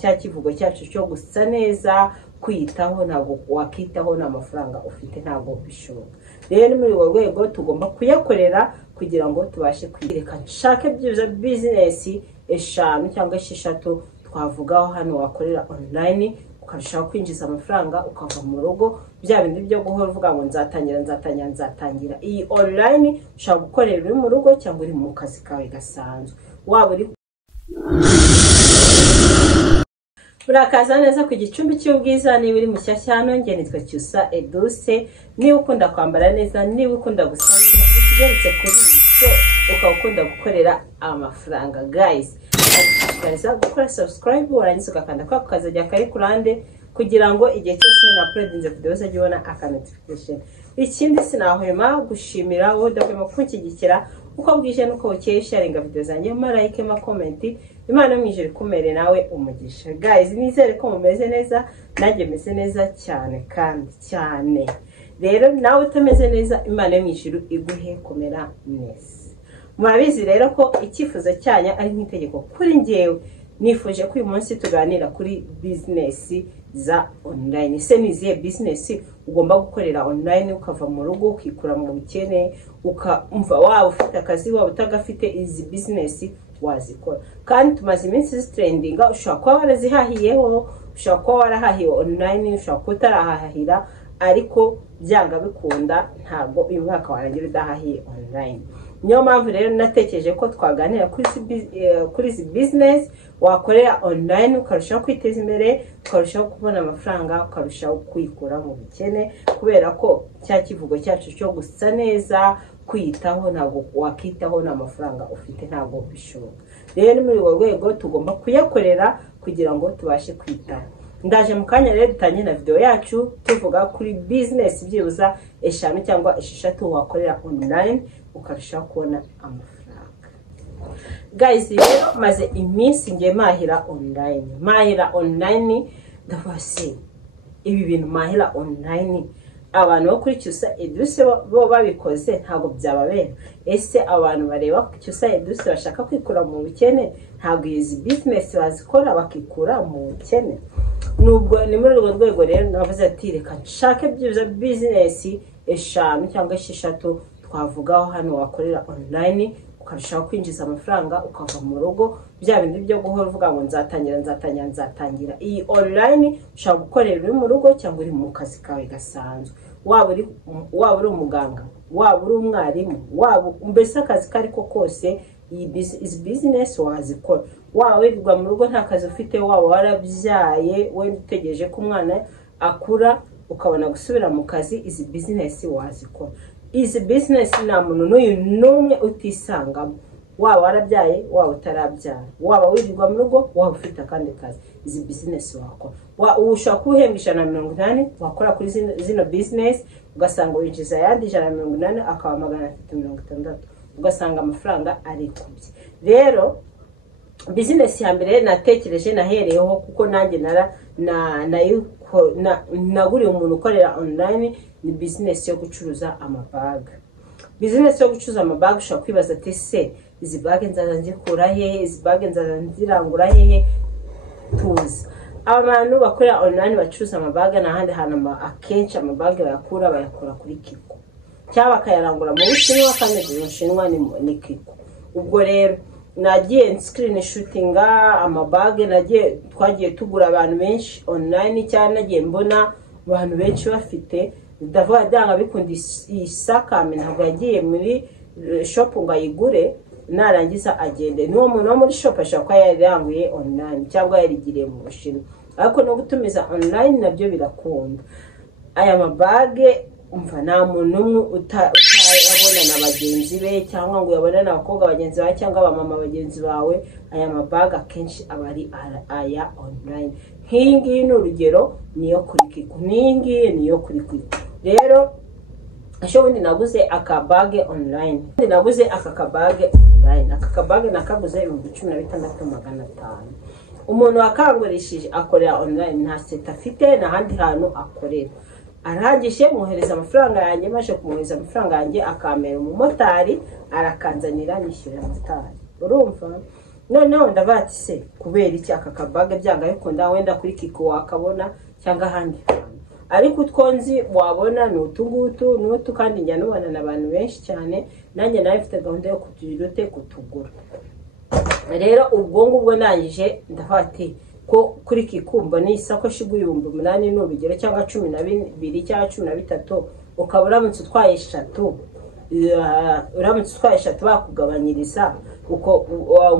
cya kivugo cyacu cyo gusa neza kwitaho ntabwo wakitaho n'amafaranga ufite ntabwo bishoboka. Rero muri urwo rwego tugomba kuyakorera kugira ngo tubashe kwireka nshake byiza business 5 cyangwa 6 twavugaho hano wakorera online ukarushaho kwinjiza amafaranga ukava mu rugo bya bindi byo guhora uvuga ngo nzatangira. Iyi online ushaka gukorera uri mu rugo cyangwa uri mu kazi kawe gasanzwe. Waba uri Murakaza neza ku gicumbi cy'ubwiza niba uri mushyashya hano nge nitwa Cyusa Edouce. Niba ukunda kwambara neza, niba ukunda gusa neza, ukigeretse kuri ibyo ukakunda gukorera amafaranga guys. Ndashishikariza gukora subscribe warangiza ugakanda kwa kukazajya kari kurande kugira ngo igihe cyose na uploadinze video uzajye ubona aka notification. Ikindi sinahwema gushimira wowe udahwema kunshyigikira uko bwije nuko bukeye sharinga video zanjye like ma comment. Imana mwijere kumere nawe umugisha guys. Nizere ko mumeze neza nanjye meze neza cyane kandi cyane. Rero nawe utameze neza Imana mwijuru iguhe kumera neza. Murabizi rero ko icyifuzo cyanya ari nk'itegeko kuri ngewe. Nifuje ko uyu munsi tuganira kuri business za online. Se niziye business ugomba gukorera online ukava mu rugo ukikura mu bukene ukamva waba ufite akazi waba utagafite izi business wazikora. Kandi tumaze iminsi trendinga ushaka kuba warazihahiyeho, ushaka kuba warahahiye online, ushaka kutarahahira ariko byanga bikunda ntabwo uyu mwaka warangira udahahiye online. Niyo mpamvu rero natekereje ko twaganira kuri izi business wakorera online ukarushaho kwiteza imbere, ukarushaho kubona amafaranga, ukarushaho kwikura mu bukene kubera ko cya kivugo cyacu cyo gusa neza kwitaho ntabwo wakitaho n'amafaranga ufite ntabwo bishoboka. Rero muri urwo rwego tugomba kuyakorera kugira ngo tubashe kwitaho. Ndaje mu kanya rero dutanye na video yacu tuvuga kuri business byibuza 5 cyangwa 6 wakorera online ukarushaho kubona amafaranga. Guys, rero maze iminsi ngiye mahira online ndabase ibi bintu mahira online abantu bo kuri Cyusa Edouce bo babikoze ntabwo byababera. Ese abantu bareba Cyusa Edouce bashaka kwikura mu bukene ntabwo izi business bazikora bakikura mu bukene? Nubwo ni muri urwo rwego rero navuze ati reka nshake byiza business 5 cyangwa 6 twavugaho hano wakorera online ukarushaho kwinjiza amafaranga ukava mu rugo bya bindi byo guhora uvuga ngo nzatangira. Iyi online ushaka gukorera uri mu rugo cyangwa uri mu kazi kawe gasanzwe. Waba uri umuganga, waba uri umwarimu, waba mbese akazi kariko kose iyi business wazikora. Waba wirirwa mu rugo nta kazi ufite, waba warabyaye wenda utegereje ko umwana akura ukabona gusubira mu kazi, izi business wazikora. Izi business nta muntu n'umwe utisangamo. Waba warabyaye, waba utarabyara, waba wirirwa mu rugo, waba ufite kandi kazi, izi business wakora. Ushaka kuhembisha na 180 wakora kuri zino business ugasanga winjiza yandi 180 akaba 360 ugasanga amafaranga ari kubye. Rero business ya mbere natekereje nahereyeho kuko nanjye naguriye umuntu ukorera online ni business yo gucuruza amabaga. Business yo gucuruza amabaga ushaka kwibaza ati se izi bag nzaza nzikura he, izi bag nzaza nzirangura he? Tuzi abantu bakorera online bacuruza amabaga n'ahandi hantu akenshi amabaga bayakura kuri Kiko cyangwa bakayarangura mu Bushinwa kandi mu Bushinwa ni Kiko. Ubwo rero nagiye screen shootinga amabage, twagiye tugura abantu benshi online cyane, nagiye mbona abantu benshi bafite ndavuga danga bikundi isakame ntabwo yagiye muri shop ngo ayigure narangiza agende. Niwo muntu wo muri shop ashaka ko yaranguye online cyangwa yarigiriye mu Bushinwa, ariko no gutumiza online nabyo birakunda. Aya mabage umva nta muntu umwe utabona na bagenzi be cyangwa ngo yabona n'abakobwa bagenzi bawe cyangwa abamama bagenzi bawe. Aya mabaga akenshi abari aya online. Nk'iyi ngiyi ni urugero niyo kuri Kiko, niyo kuri Kiko. Rero ashobundi naguze akabage online, aka kabage nakaguze 16,500. Umuntu wakangurishije akorera online nta seta afite n'ahandi hantu akorera. Arangije muhereza amafaranga yanjye, maje kumuhereza amafaranga yanjye akamera umumotari arakanzanira nishyura motari. Urumva noneho ndabati se kubera iki aka kabage byanga bikunda wenda kuri Kiko wakabona cyangwa ahandi ariko utwonzi wabona n'utungutu n'utu kandi njya nubona n'abantu benshi cyane nanjye nawe mfite gahunda yo kutugirute kutugura rero ubwo ngubwo nangije ndafati ko kuri Kikumba ni isakoshi y'ibihumbi 8 n'urugero cyangwa 12 cyangwa 13 ukabura mu tutwaye 3 uramutse utwaye 3 bakugabanyiriza uko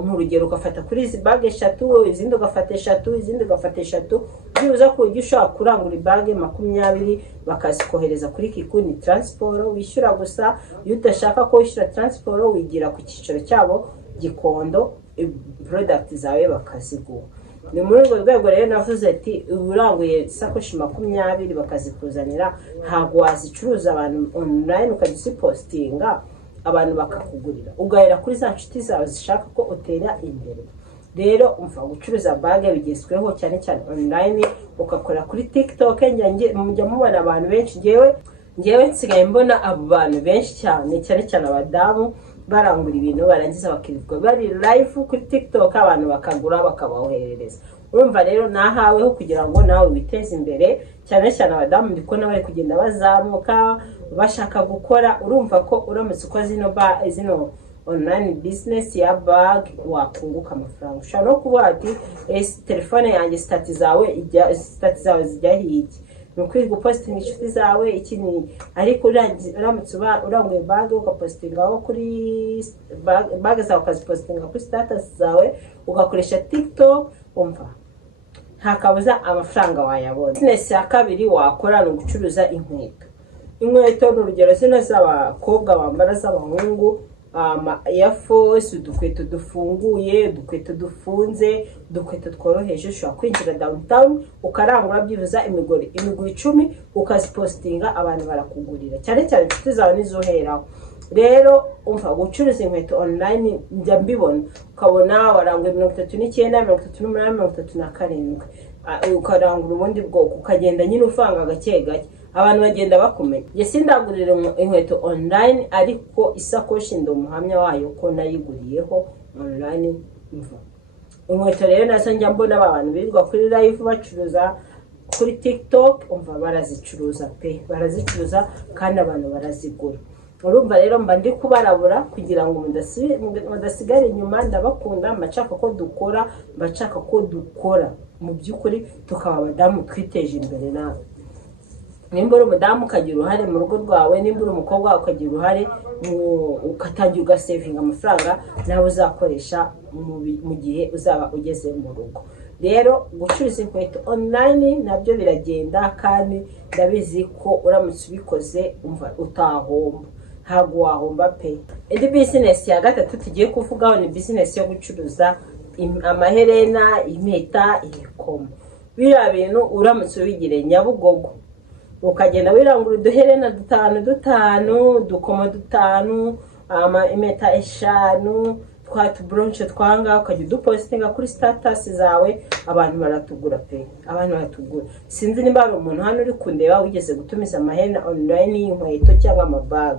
nk'urugero ugafata kuri izi bage 3 izindi ugafata 3 izindi ugafata 3 byuza ko ujye ushaka kurangura bage 20 bakazikohereza kuri Kikuni transport wishyura gusa iyo udashaka ko wishyura transport wigira ku cyiciro cyabo Gikondo product zawe bakaziguha ni muri urwo rwego rero navuze ati uranguye sakoshi 20 bakazikuzanira ntago wazicuruza abantu online ukazipostinga abantu bakakugurira ugahera kuri za nshuti zawe zishaka ko utera imbere rero umva gucuruza bage bigezweho cyane cyane online ukakora kuri TikTok njya mubona abantu benshi ngewe nsigaye mbona abo bantu benshi cyane cyane abadamu barangura ibintu barangiza bakirirwa bari live kuri TikTok abantu bakagura bakabahoherereza urumva rero nahaweho kugira ngo nawe witeze imbere cyane abadamu ndiko nawe kugenda bazamuka bashaka gukora urumva ko uramutse uko zino online business ya bag wakunguka amafaranga ushaka no kuba ati telefone yanjye stati zawe zijya hiki nukuri gupostinga inshuti zawe ikini ariko uramutse uranguye bag ukapostingaho kuri bag zawe ukazipostinga kuri status zawe ugakoresha TikTok umva nta kabuza amafaranga wayabona business ya kabiri wakora no gucuruza inkweto n'urugero zino z'abakobwa bambara z'abahungu Air Force udukweto dufunguye udukweto dufunze udukweto tworoheje ushobora kwinjira downtown ukarangura byibuza imiguri 10 ukazipostinga abantu barakugurira cyane inshuti zawe nizoheraho rero umva gucuruza inkweto online njya mbibona ukabona waranguye 39 38 37 ukarangura ubundi bwoko ukagenda nyine ufanga gake abantu bagenda bakumenya yesi ndagurira inkweto online ariko isakoshi ndo muhamya wayo ko nayiguriyeho online mva inkweto rero nazo njya mbona abantu birirwa kuri live bacuruza kuri TikTok umva barazicuruza barazicuruza kandi abantu barazigura urumva rero mba ndi kubarabura kugira ngo mudasigare inyuma ndabakunda mbashaka ko dukora mu byukuri tukaba abadamu twiteje imbere nawe nimba uri umudamu ukagira uruhare mu rugo rwawe nimba uri umukobwa ukagira uruhare ukatangira ugasevinga amafaranga nawe uzakoresha mu gihe uzaba ugeze mu rugo rero gucuruza inkweto online nabyo biragenda kandi ndabizi ko uramutse ubikoze umva utahomba ntago wahomba pe indi business ya gatatu tugiye kuvugaho ni business yo gucuruza amaherena impeta ibikomo biriya bintu uramutse ubigire Nyabugogo ukagenda wirangura uduherena 5 dukomo 5 impeta 5 twatu bronche twanga ukajya udupostinga kuri status zawe abantu baratugura pe abantu baratugura sinzi nimba ari umuntu hano uri kundeba wigeze gutumiza amaherena online y'inkweto cyangwa amabag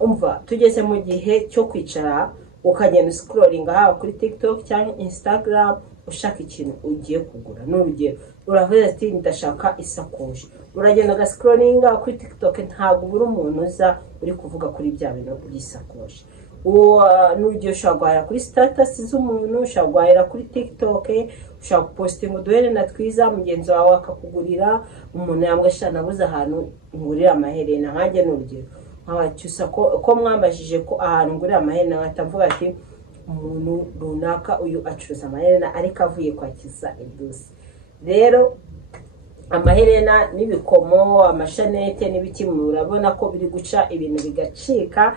umva tugeze mu gihe cyo kwicara ukagenda scrolling haba kuri TikTok cyangwa Instagram ushaka ikintu ugiye kugura n'urugero uravuze ati ndashaka isakoshi uragenda ugascrollinga kuri TikTok ntago buri umuntu uza uri kuvuga kuri bya bintu by'isakoshi n'urugero ushaka guhahira kuri status z'umuntu ushaka guhahira kuri TikTok ushaka postinga uduherena twiza mugenzi wawe akakugurira umuntu yambwashana nabuze ahantu ngurira amaherena nkanjye n'urugero abacyusa ko mwambajije ko ahantu ngurira amaherena batavuga ati umuntu runaka uyu acuruza amaherena ariko avuye kwa Kisa Edouce rero amaherena n'ibikomo amashanete n'ibiki murabona ko biri guca ibintu bigacika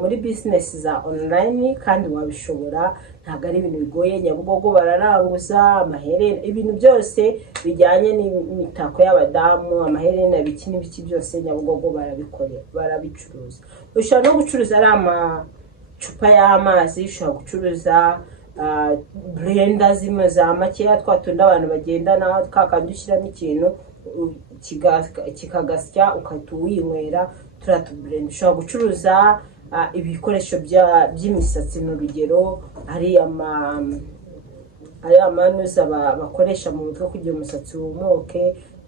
muri business za online kandi wabishobora ntago ari ibintu bigoye Nyabugogo bararanguza amaherena ibintu byose bijyanye n'imitako y'abadamu amaherena biki n'ibiki byose Nyabugogo barabikorera barabicuruza ushobora no gucuruza ari amacupa y'amazi ushobora gucuruza blender zimwe za makeya twatunda abantu bagendana twakandushyiramo ikintu kikagasya ukatuwinywera turatublend ushobora gucuruza ibikoresho by'imisatsi n'urugero ari amanuza bakoresha mu mutwe kugira umusatsi wumuke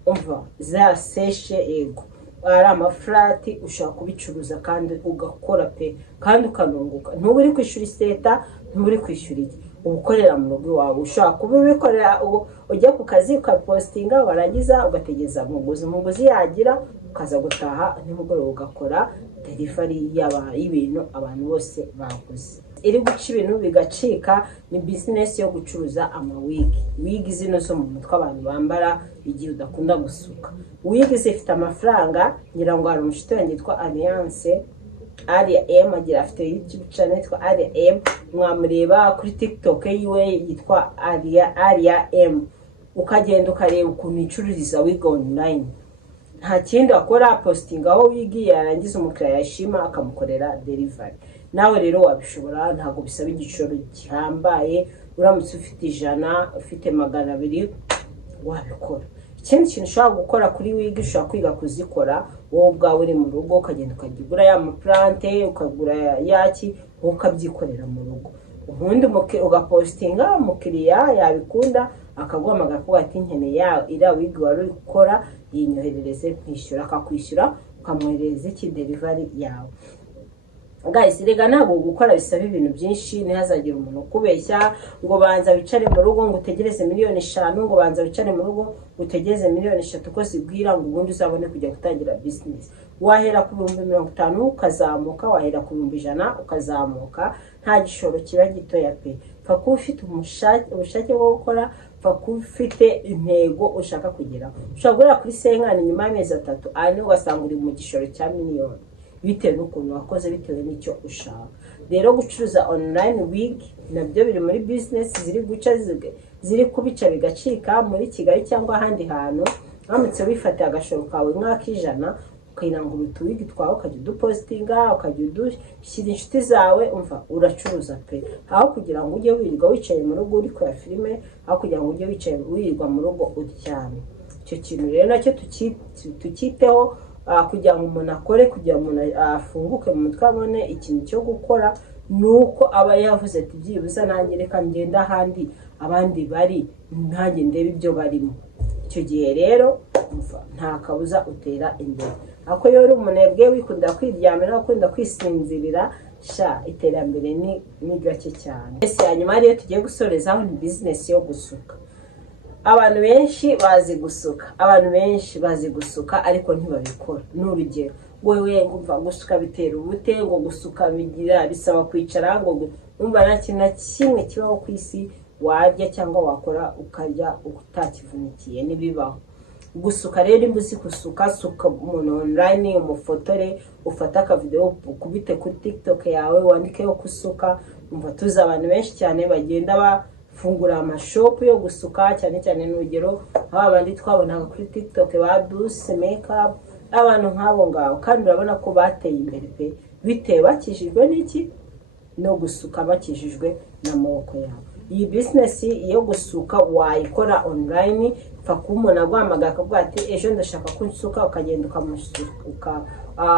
umva za seshe ego ari amafurati ushaka kubicuruza kandi ugakora pe kandi ukanunguka ntuburi kwishura iseta ntuburi kwishura iki ubukorera mu rugo iwawe ushaka kubikorera ujya ku kazi ukapostinga warangiza ugategeza umuguzi yagira ukaza gutaha nimugoroba ugakora delivery y'ibintu abantu bose baguze iri guca ibintu bigacika ni business yo gucuruza wig zino zo mu mutwe abantu bambara igihe udakunda gusuka wig zifite amafaranga ngira ngo hari umushito wanjye yitwa Alliance Aria M agira afite YouTube channel yitwa Aria M mwamureba kuri TikTok yiwe yitwa Aria M ukagenda ukareba ukuntu icururiza wig online nta kindi akora posting aho wigi yarangiza umukiriya yashima akamukorera delivery nawe rero wabishobora ntago bisaba igiciro gihambaye uramutse ufite 100 ufite 200 wabikora ikindi kintu ushobora gukora kuri wig ushobora kwiga kuzikora wowe ubwawe uri mu rugo ukagenda ukagura ya plante ukagura yaki ukabyikorera mu rugo ubundi ugapostinga umukiriya yabikunda akaguhamagara kuko ati nkeneye ira wig wari gukora yinyoherereze kwishyura akakwishyura ukamwoherereza iki delivery yawe guys rega ntabwo gukora bisaba ibintu byinshi ntihazagira umuntu kubeshya ngo banza wicare mu rugo ngo utegereze miliyoni 5 ngo banza wicare mu rugo utegereze miliyoni 3 ko zibwira ngo ubundi uzabone kujya gutangira business wahera ku 50 ukazamuka wahera ku 100 ukazamuka nta gishoro kiba gitoya pe faku ufite ubushake bwo gukora faku ufite intego ushaka kugeraho ushobora kuri senkani nyuma y'amezi 3 ane ugasanga uri mu gishoro cya miliyoni bitewe n'ukuntu wakoze bitewe n'icyo ushaka rero gucuruza online wig nabyo biri muri business ziri kubica bigacika muri Kigali cyangwa ahandi hantu uramutse wifatiye agashoro kawe mwakijana ukayirangura utuwigi twawe ukajya udupostinga ukajya udushyira inshuti zawe umva uracuruza pe aho kugira ngo ujye wirirwa wicaye mu rugo uri kureba filime aho kugira ngo ujye wicaye wirirwa mu rugo uryamye icyo kintu rero nacyo tukiteho kugira ngo umuntu akore kugira ngo umuntu afunguke mu mutwe abone ikintu cyo gukora nuko aba yavuze ati byibuza nanjye reka ngenda ahandi abandi bari ntange ndebe ibyo barimo icyo gihe rero nta kabuza utera imbere ako yoro umunebwe wikunda kwiryamira ukunda kwisinzirira sha iterambere ni gake cyane ese hanyuma rero tugiye gusorezaho ni business yo gusuka abantu benshi bazi gusuka ariko ntibabikora n'urugero wewe ngumva gusuka bitera ubute ngo gusuka bigira bisaba kwicara ngo umva nta kintu kimwe kibaho ku isi warya cyangwa wakora ukarya utakivunikiye nibibaho gusuka rero imbuzi kusuka suka umuntu online umufotore ufata aka video ukubite kuri TikTok yawe wandikeho kusuka umva tuza abantu benshi cyane bagenda bafungura amashop yo gusuka cyane n'urugero abandi twabonaga kuri TikTok ba Dulce Makeup abantu nk'abo ngabo kandi urabona ko bateye imbere pe bitewe bakijijwe n'iki no gusuka bakijijwe n'amaboko yabo iyi business yo gusuka wayikora online fakumona guhamagara akavuga ati ejo ndashaka kunsuka ukagenda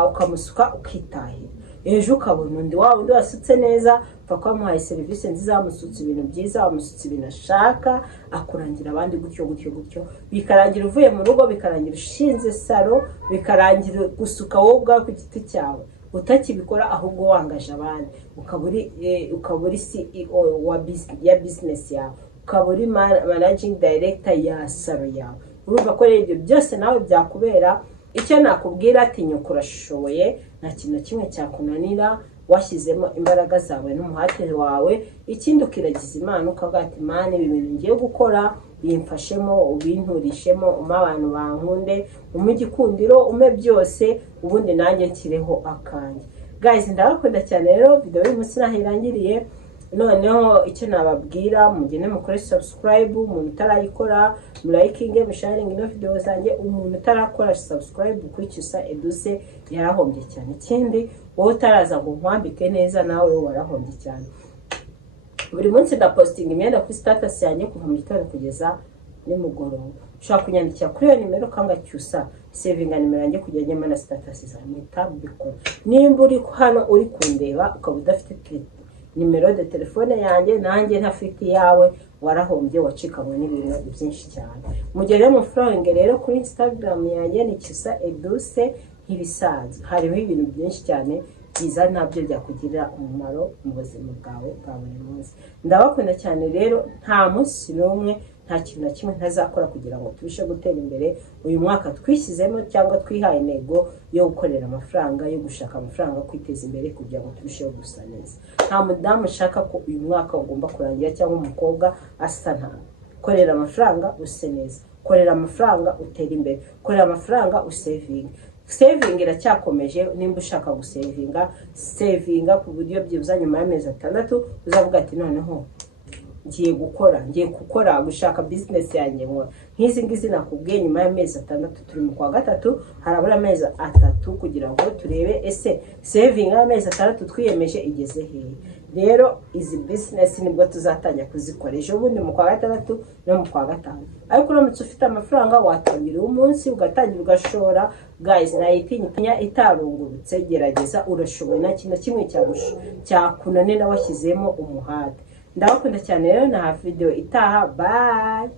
ukamusuka ukitahira ejo ukabona undi wawe undi wasutse neza fakubamuhaye serivisi nziza wamusutse ibintu byiza wamusutse ibintu ashaka akurangira abandi gutyo bikarangira uvuye mu rugo bikarangira ushinze salo bikarangira gusuka wowe ubwawe ku giti cyawe utakibikora ahubwo wangaje abandi ukaburi CEO ya business yawe ukaburi managing director ya salo yawe urumva ko rero byose nawe byakubera icyo nakubwira ati nyukurashoboye nta kintu kimwe cyakunanira washyizemo imbaraga zawe n'umuhate wawe ikindi ukiragiza Imana ukavuga ati Imana ibi bintu ngiye gukora bimfashemo ubinturishemo abantu bankunde umugikundiro ume byose ubundi nanjye kireho akanje guys ndabakunda cyane rero video y'umunsi nahirangiriye noneho icyo nababwira mugene mukore subscribe umuntu utarayikora mulayikinge musharinge no video zanjye umuntu utarakora subscribe kuri Cyusa Edouce yarahombye cyane ikindi wowe utaraza ngo nkwambike neza nawe warahombye cyane buri munsi ndapostinga imyenda kuri status yanjye kuva mu gitondo kugeza nimugoroba ushaka kunyandikira kuri iyo nimero kanga cyusa savinga nimero yanjye kujya njyema na status za mutabiko nimba uri hano uri kundeba ukaba udafite nimero de telefone yanjye nanjye ntafite yawe warahombye wacikamwe n'ibintu byinshi cyane mugere mu following rero kuri Instagram yanjye ni cyusa eduse nk'ibisanzwe hariho ibintu byinshi cyane byiza nabyo byakugirira umumaro mu buzima bwawe bwa buri munsi ndabakunda cyane rero nta munsi n'umwe nta kintu na kimwe ntazakora kugira ngo turushe gutera imbere uyu mwaka twishyizemo cyangwa twihaye intego yo gukorera amafaranga yo gushaka amafaranga kwiteza imbere kugira ngo turusheho gusa neza nta mudamu ushaka ko uyu mwaka ugomba kurangira cyangwa umukobwa asa nta korera amafaranga use neza korera amafaranga utera imbere korera amafaranga usevinga saving iracyakomeje nimba ushaka gusevinga savinga ku buryo byibuza nyuma y'amezi 6 uzavuga ati noneho ngiye gukora gushaka business yanjye nk'izi ngizi nakubwiye nyuma y'amezi 6 turi mu kwa gatatu harabura amezi 3 kugira ngo turebe ese saving y'amezi 6 twiyemeje igeze he rero izi business nibwo tuzatanya kuzikora ejo bundi mu kwa gatatu no mu kwa gatanu ariko uramutse ufite amafaranga watangira umunsi ugatangira ugashora guys nayitinya itarungurutse gerageza urashoboye na kintu kimwe cyakunanira washyizemo umuhate ndabakunda cyane rero na video itaha bye.